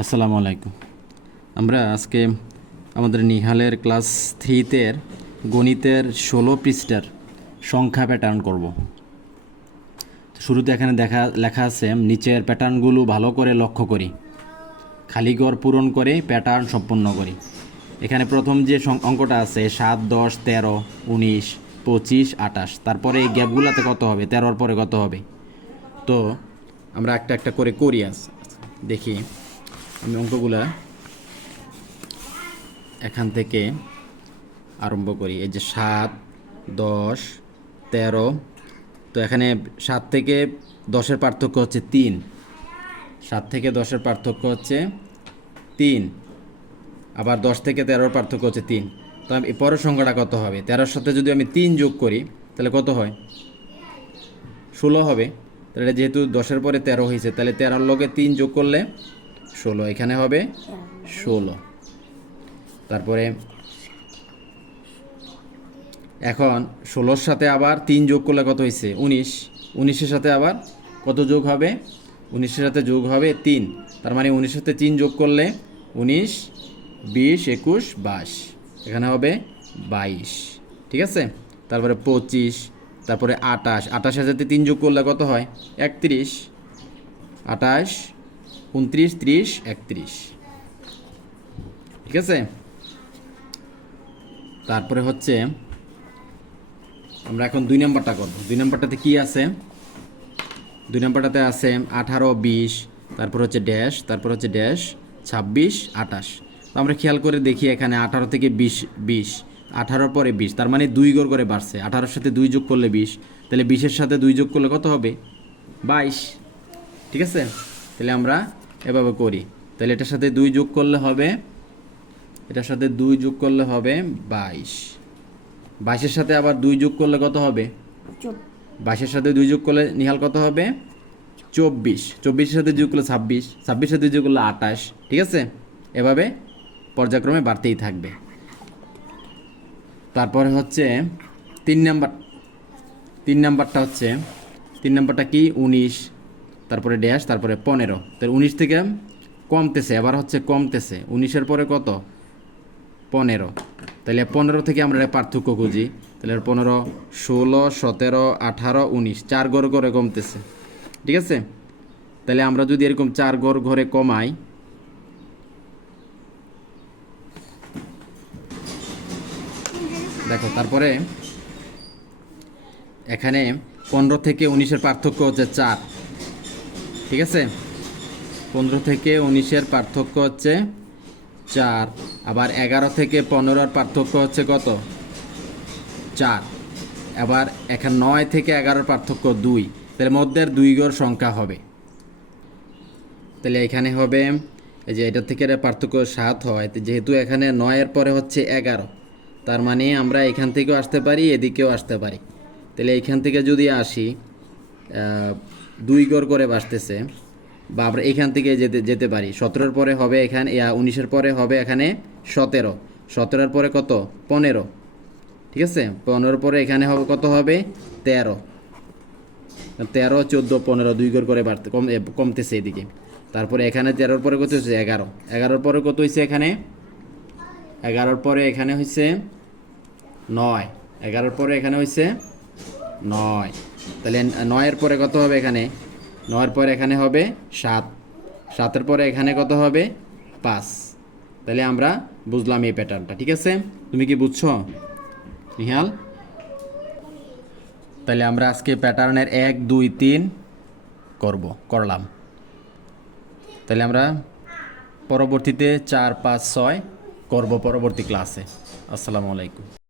আসসালামু আলাইকুম। আমরা আজকে আমাদের নিহালের ক্লাস 3-তের গণিতের 16 পৃষ্ঠার সংখ্যা প্যাটার্ন করব। শুরুতে এখানে লেখা আছে, নিচের প্যাটার্নগুলো ভালো করে লক্ষ্য করি, খালি ঘর পূরণ করে প্যাটার্ন সম্পন্ন করি। এখানে প্রথম যে অঙ্কটা আছে 7, 10, 13, 19, 25, 28, তারপরে এই গ্যাপগুলোতে কত হবে, 13-র পরে কত হবে। তো আমরা একটা একটা করে করি। দেখি আমি অঙ্কগুলা এখান থেকে আরম্ভ করি। এই যে 7, 10, 13। তো এখানে 7 থেকে 10-এর পার্থক্য হচ্ছে 3। 7 থেকে 10-এর পার্থক্য হচ্ছে 3। আবার 10 থেকে 13-এর পার্থক্য হচ্ছে 3। তো এই পরের সংখ্যাটা কত হবে? 13-এর সাথে যদি আমি 3 যোগ করি তাহলে কত হয়? 16 হবে। তাহলে যেহেতু 10-এর পরে 13 হয়েছে, তাহলে 13-র লগে 3 যোগ করলে 16, এখানে হবে 16। তারপরে এখন 16-র সাথে আবার 3 যোগ করলে কত হয়েছে? 19। 19-এর সাথে আবার কত যোগ হবে? 19-এর সাথে যোগ হবে 3। তার মানে 19-এর সাথে 3 যোগ করলে 19, 20, 21, 22, এখানে হবে 22। ঠিক আছে। তারপরে 25, তারপরে 28। 28-এর সাথে 3 যোগ করলে কত হয়? 31। 28, 29, 30, 31। ঠিক আছে। তারপরে হচ্ছে আমরা এখন 2 নম্বরটা করব। 2 নম্বরটাতে কি আছে? 2 নম্বরটাতে আছে 18, 20, তারপর হচ্ছে ড্যাশ, তারপর হচ্ছে ড্যাশ, 26, 28। তো আমরা খেয়াল করে দেখি, এখানে 18 থেকে 20, 20, 18-র পরে 20, তার মানে 2 ঘর করে বাড়ছে। 18-র সাথে 2 যোগ করলে 20, তাহলে 20-এর সাথে 2 যোগ করলে কত হবে? 22। ঠিক আছে। তাহলে আমরা এভাবে করি। তাহলে এটার সাথে 2 যোগ করলে হবে, এটার সাথে 2 যোগ করলে হবে 22। 22-এর সাথে আবার 2 যোগ করলে কত হবে? 22-এর সাথে 2 যোগ করলে নিহাল কত হবে? 24। 24-এর সাথে যোগ করলে 26, 26-এর সাথে যোগ করলে 28। ঠিক আছে। এভাবে পর্যায়ক্রমে বাড়তেই থাকবে। তারপরে হচ্ছে 3 নাম্বার। 3 নাম্বারটা হচ্ছে, 3 নাম্বারটা কি? 19, তারপরে ড্যাশ, তারপরে 15। তাহলে 19 থেকে কমতেছে, আবার হচ্ছে কমতেছে। 19-এর পরে কত? 15। তাহলে 15 থেকে আমরা পার্থক্য খুঁজি। তাহলে 15, 16, 17, 18, 19, 4 ঘর ঘরে কমতেছে। ঠিক আছে। তাহলে আমরা যদি এরকম 4 ঘর ঘরে কমাই, দেখো তারপরে এখানে 15 থেকে 19-এর পার্থক্য হচ্ছে 4। ঠিক আছে। 15 থেকে 19-এর পার্থক্য হচ্ছে 4। আবার 11 থেকে 15-এর পার্থক্য হচ্ছে কত? 4। আবার এখানে 9 থেকে 11-এর পার্থক্য 2। তাহলে মধ্যের 2 ঘর সংখ্যা হবে। তাহলে এখানে হবে, এই যে এটা থেকে পার্থক্য 7 হয়, যেহেতু এখানে 9-এর পরে হচ্ছে 11, তার মানে আমরা এখান থেকেও আসতে পারি, এদিকেও আসতে পারি। তাহলে এখান থেকে যদি আসি, 2 ঘর করে বাসতেছে, বা আমরা এখান থেকে যেতে পারি। 17-এর পরে হবে এখানে 19-এর পরে হবে এখানে 17। 17-এর পরে কত? 15। ঠিক আছে। 15-এর পরে এখানে হবে কত? হবে 13। 13, 14, 15, 2 ঘর করে কমতেছে এদিকে। তারপরে এখানে 13-এর পরে কত হচ্ছে? 11। 11-এর পরে কত হয়েছে এখানে? 11-এর পরে এখানে হয়েছে 9। 11-এর পরে এখানে হয়েছে 9। তাহলে 9-এর পরে কত হবে এখানে? 9-এর পরে এখানে হবে 7। 7-এর পরে এখানে কত হবে? 5। তাহলে আমরা বুঝলাম এই প্যাটার্নটা। ঠিক আছে। তুমি কি বুঝছো নিহাল? তাহলে আমরা আজকে প্যাটার্নের 1, 2, 3 করলাম। তাহলে আমরা পরবর্তীতে 4, 5, 6 করব পরবর্তী ক্লাসে। আসসালামু আলাইকুম।